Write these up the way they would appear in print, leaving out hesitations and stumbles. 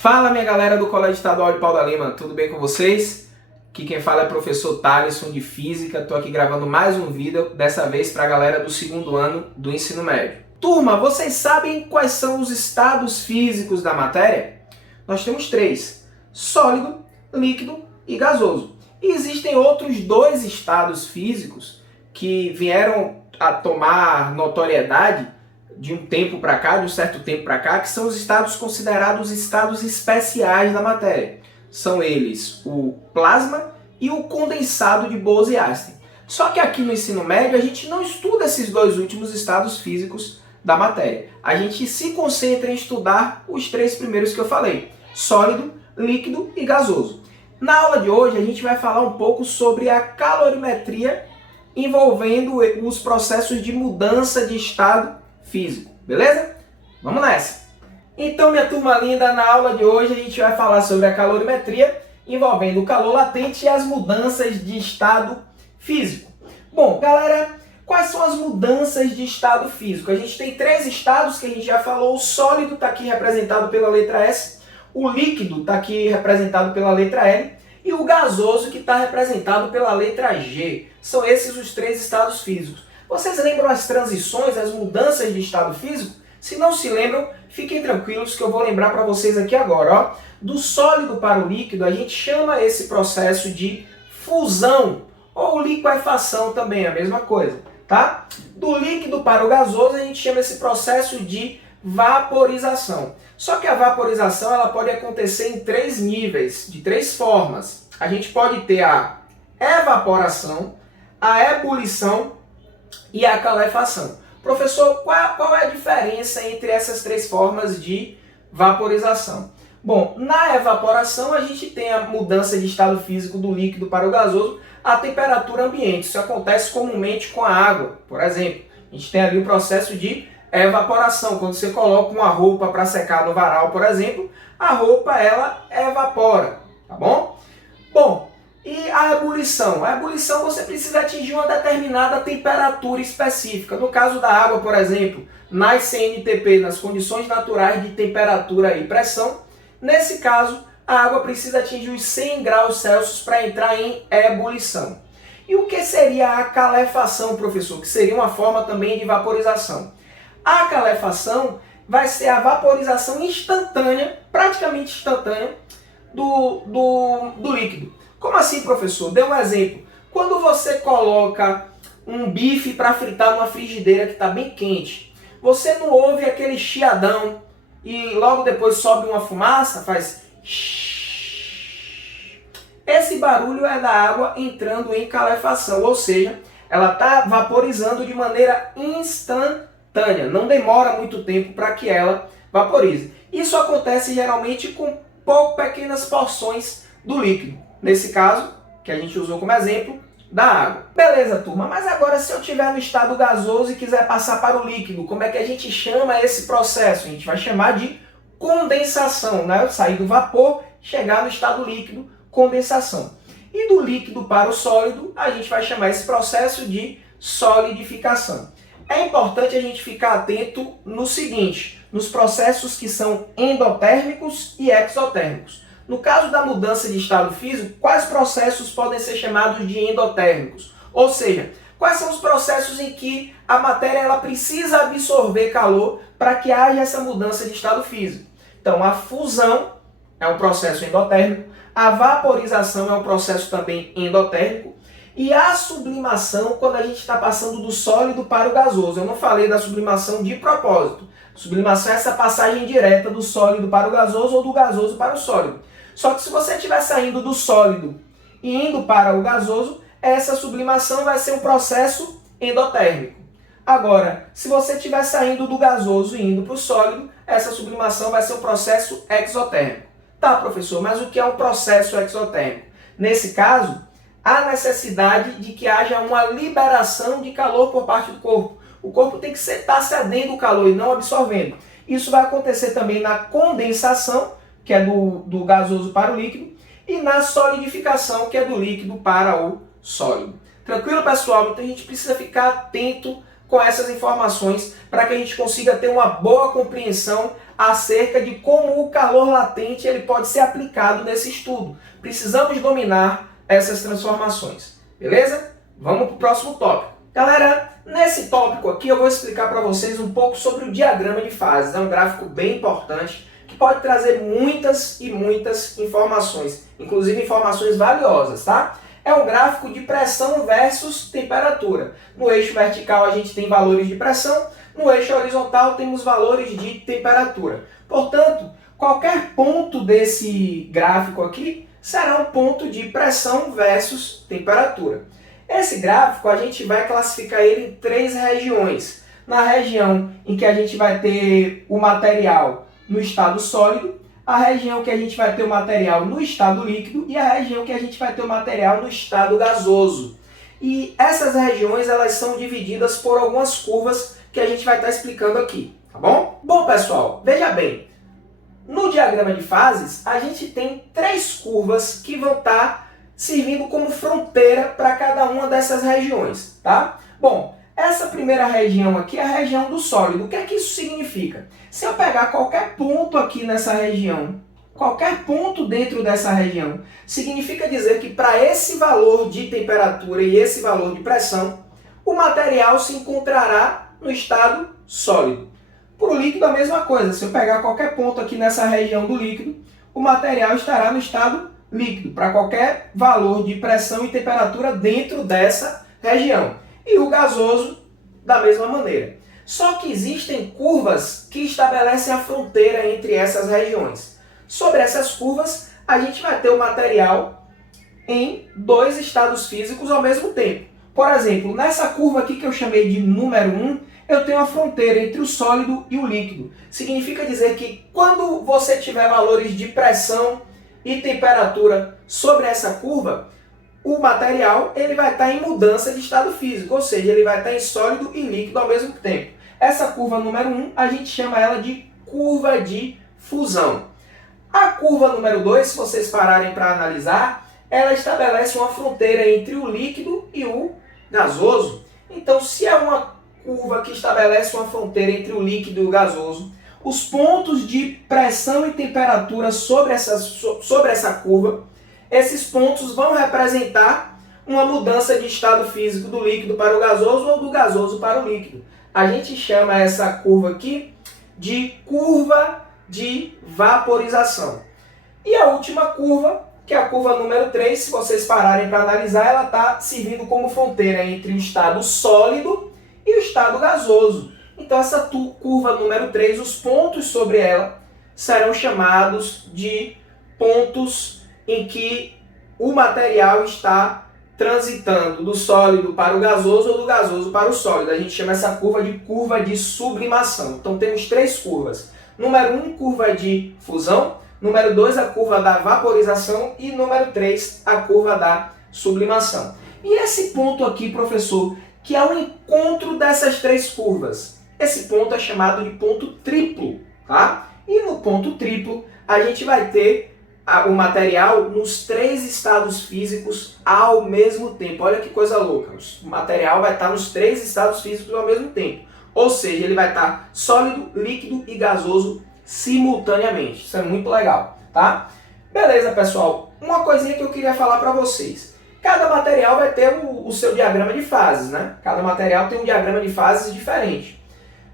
Fala, minha galera do Colégio Estadual de Pau da Lima, tudo bem com vocês? Aqui quem fala é o professor Thalisson de Física, estou aqui gravando mais um vídeo, dessa vez para a galera do segundo ano do ensino médio. Turma, vocês sabem quais são os estados físicos da matéria? Nós temos três: sólido, líquido e gasoso. E existem outros dois estados físicos que vieram a tomar notoriedade de um tempo para cá, de um certo tempo para cá, que são os estados considerados estados especiais da matéria. São eles o plasma e o condensado de Bose-Einstein. Só que aqui no ensino médio a gente não estuda esses dois últimos estados físicos da matéria. A gente se concentra em estudar os três primeiros que eu falei: sólido, líquido e gasoso. Na aula de hoje a gente vai falar um pouco sobre a calorimetria envolvendo os processos de mudança de estado físico, beleza? Vamos nessa! Então, minha turma linda, na aula de hoje a gente vai falar sobre a calorimetria envolvendo o calor latente e as mudanças de estado físico. Bom, galera, quais são as mudanças de estado físico? A gente tem três estados que a gente já falou. O sólido está aqui representado pela letra S, o líquido está aqui representado pela letra L e o gasoso que está representado pela letra G. São esses os três estados físicos. Vocês lembram as transições, as mudanças de estado físico? Se não se lembram, fiquem tranquilos que eu vou lembrar para vocês aqui agora. Ó. Do sólido para o líquido, a gente chama esse processo de fusão ou liquefação também, a mesma coisa. Tá? Do líquido para o gasoso, a gente chama esse processo de vaporização. Só que a vaporização ela pode acontecer em três níveis, de três formas. A gente pode ter a evaporação, a ebulição e a calefação. Professor, qual é a diferença entre essas três formas de vaporização? Bom, na evaporação a gente tem a mudança de estado físico do líquido para o gasoso à temperatura ambiente. Isso acontece comumente com a água, por exemplo. A gente tem ali o processo de evaporação. Quando você coloca uma roupa para secar no varal, por exemplo, a roupa ela evapora, tá bom? Bom, e a ebulição? A ebulição você precisa atingir uma determinada temperatura específica. No caso da água, por exemplo, nas CNTP, nas condições naturais de temperatura e pressão, nesse caso, a água precisa atingir os 100 graus Celsius para entrar em ebulição. E o que seria a calefação, professor? Que seria uma forma também de vaporização. A calefação vai ser a vaporização instantânea, praticamente instantânea, do líquido. Como assim, professor? Dê um exemplo. Quando você coloca um bife para fritar numa frigideira que está bem quente, você não ouve aquele chiadão e logo depois sobe uma fumaça, faz... Esse barulho é da água entrando em calefação, ou seja, ela está vaporizando de maneira instantânea. Não demora muito tempo para que ela vaporize. Isso acontece geralmente com pequenas porções do líquido. Nesse caso, que a gente usou como exemplo, da água. Beleza, turma, mas agora se eu estiver no estado gasoso e quiser passar para o líquido, como é que a gente chama esse processo? A gente vai chamar de condensação, né? Sair do vapor, chegar no estado líquido, condensação. E do líquido para o sólido, a gente vai chamar esse processo de solidificação. É importante a gente ficar atento no seguinte, nos processos que são endotérmicos e exotérmicos. No caso da mudança de estado físico, quais processos podem ser chamados de endotérmicos? Ou seja, quais são os processos em que a matéria ela precisa absorver calor para que haja essa mudança de estado físico? Então, a fusão é um processo endotérmico, a vaporização é um processo também endotérmico, e a sublimação, quando a gente está passando do sólido para o gasoso. Eu não falei da sublimação de propósito. Sublimação é essa passagem direta do sólido para o gasoso ou do gasoso para o sólido. Só que se você estiver saindo do sólido e indo para o gasoso, essa sublimação vai ser um processo endotérmico. Agora, se você estiver saindo do gasoso e indo para o sólido, essa sublimação vai ser um processo exotérmico. Tá, professor, mas o que é um processo exotérmico? Nesse caso, há necessidade de que haja uma liberação de calor por parte do corpo. O corpo tem que estar cedendo o calor e não absorvendo. Isso vai acontecer também na condensação, que é do gasoso para o líquido, e na solidificação, que é do líquido para o sólido. Tranquilo, pessoal? Então a gente precisa ficar atento com essas informações para que a gente consiga ter uma boa compreensão acerca de como o calor latente ele pode ser aplicado nesse estudo. Precisamos dominar essas transformações, beleza? Vamos para o próximo tópico. Galera, nesse tópico aqui eu vou explicar para vocês um pouco sobre o diagrama de fases. É um gráfico bem importante que pode trazer muitas e muitas informações, inclusive informações valiosas, tá? É um gráfico de pressão versus temperatura. No eixo vertical a gente tem valores de pressão, no eixo horizontal temos valores de temperatura. Portanto, qualquer ponto desse gráfico aqui será um ponto de pressão versus temperatura. Esse gráfico a gente vai classificar ele em 3 regiões. Na região em que a gente vai ter o material no estado sólido, a região que a gente vai ter o material no estado líquido e a região que a gente vai ter o material no estado gasoso. E essas regiões elas são divididas por algumas curvas que a gente vai estar explicando aqui, tá bom? Bom, pessoal, veja bem, no diagrama de fases a gente tem 3 curvas que vão estar servindo como fronteira para cada uma dessas regiões, tá? Bom, essa primeira região aqui é a região do sólido. O que é que isso significa? Se eu pegar qualquer ponto aqui nessa região, qualquer ponto dentro dessa região, significa dizer que para esse valor de temperatura e esse valor de pressão, o material se encontrará no estado sólido. Para o líquido a mesma coisa. Se eu pegar qualquer ponto aqui nessa região do líquido, o material estará no estado líquido, para qualquer valor de pressão e temperatura dentro dessa região. E o gasoso da mesma maneira. Só que existem curvas que estabelecem a fronteira entre essas regiões. Sobre essas curvas, a gente vai ter o material em 2 estados físicos ao mesmo tempo. Por exemplo, nessa curva aqui que eu chamei de número 1, eu tenho a fronteira entre o sólido e o líquido. Significa dizer que quando você tiver valores de pressão e temperatura sobre essa curva, o material ele vai estar em mudança de estado físico, ou seja, ele vai estar em sólido e líquido ao mesmo tempo. Essa curva número 1, a gente chama ela de curva de fusão. A curva número 2, se vocês pararem para analisar, ela estabelece uma fronteira entre o líquido e o gasoso. Então, se é uma curva que estabelece uma fronteira entre o líquido e o gasoso, os pontos de pressão e temperatura sobre essa curva, esses pontos vão representar uma mudança de estado físico do líquido para o gasoso ou do gasoso para o líquido. A gente chama essa curva aqui de curva de vaporização. E a última curva, que é a curva número 3, se vocês pararem para analisar, ela está servindo como fronteira entre o estado sólido e o estado gasoso. Então essa curva número 3, os pontos sobre ela serão chamados de pontos em que o material está transitando do sólido para o gasoso ou do gasoso para o sólido. A gente chama essa curva de sublimação. Então temos 3 curvas. Número 1, curva de fusão. Número 2, a curva da vaporização. E número 3, a curva da sublimação. E esse ponto aqui, professor, que é o encontro dessas 3 curvas. Esse ponto é chamado de ponto triplo, tá? E no ponto triplo, a gente vai ter o material nos 3 estados físicos ao mesmo tempo. Olha que coisa louca. O material vai estar nos 3 estados físicos ao mesmo tempo. Ou seja, ele vai estar sólido, líquido e gasoso simultaneamente. Isso é muito legal, tá? Beleza, pessoal. Uma coisinha que eu queria falar para vocês. Cada material vai ter o seu diagrama de fases, né? Cada material tem um diagrama de fases diferente.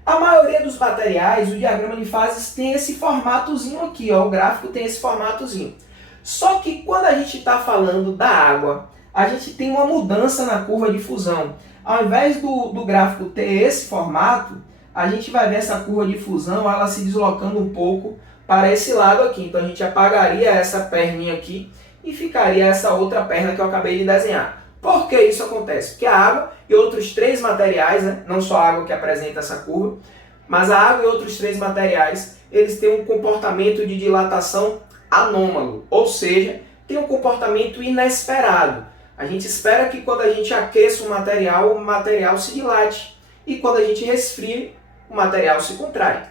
A maioria dos materiais, o diagrama de fases tem esse formatozinho aqui, ó, o gráfico tem esse formatozinho. Só que quando a gente está falando da água, a gente tem uma mudança na curva de fusão. Ao invés do gráfico ter esse formato, a gente vai ver essa curva de fusão ela se deslocando um pouco para esse lado aqui. Então a gente apagaria essa perninha aqui e ficaria essa outra perna que eu acabei de desenhar. Por que isso acontece? Porque a água e outros 3 materiais, né? Não só a água que apresenta essa curva, mas a água e outros 3 materiais, eles têm um comportamento de dilatação anômalo, ou seja, tem um comportamento inesperado. A gente espera que quando a gente aqueça o material se dilate, e quando a gente resfria, o material se contrai.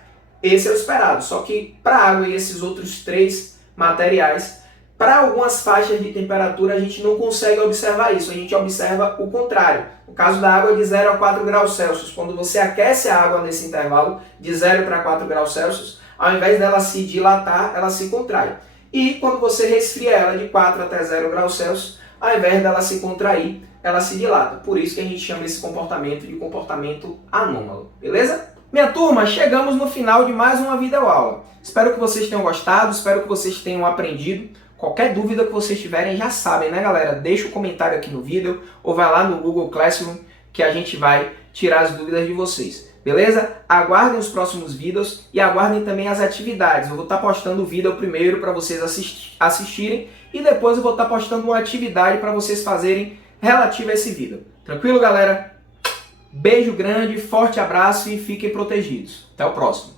Esse é o esperado, só que para a água e esses outros 3 materiais, para algumas faixas de temperatura a gente não consegue observar isso, a gente observa o contrário. No caso da água, de 0 a 4 graus Celsius, quando você aquece a água nesse intervalo de 0 para 4 graus Celsius, ao invés dela se dilatar, ela se contrai. E quando você resfria ela de 4 até 0 graus Celsius, ao invés dela se contrair, ela se dilata. Por isso que a gente chama esse comportamento de comportamento anômalo, beleza? Minha turma, chegamos no final de mais uma videoaula. Espero que vocês tenham gostado, espero que vocês tenham aprendido. Qualquer dúvida que vocês tiverem, já sabem, né, galera? Deixa um comentário aqui no vídeo ou vai lá no Google Classroom que a gente vai tirar as dúvidas de vocês, beleza? Aguardem os próximos vídeos e aguardem também as atividades. Eu vou estar postando o vídeo primeiro para vocês assistirem e depois eu vou estar postando uma atividade para vocês fazerem relativa a esse vídeo. Tranquilo, galera? Beijo grande, forte abraço e fiquem protegidos. Até o próximo.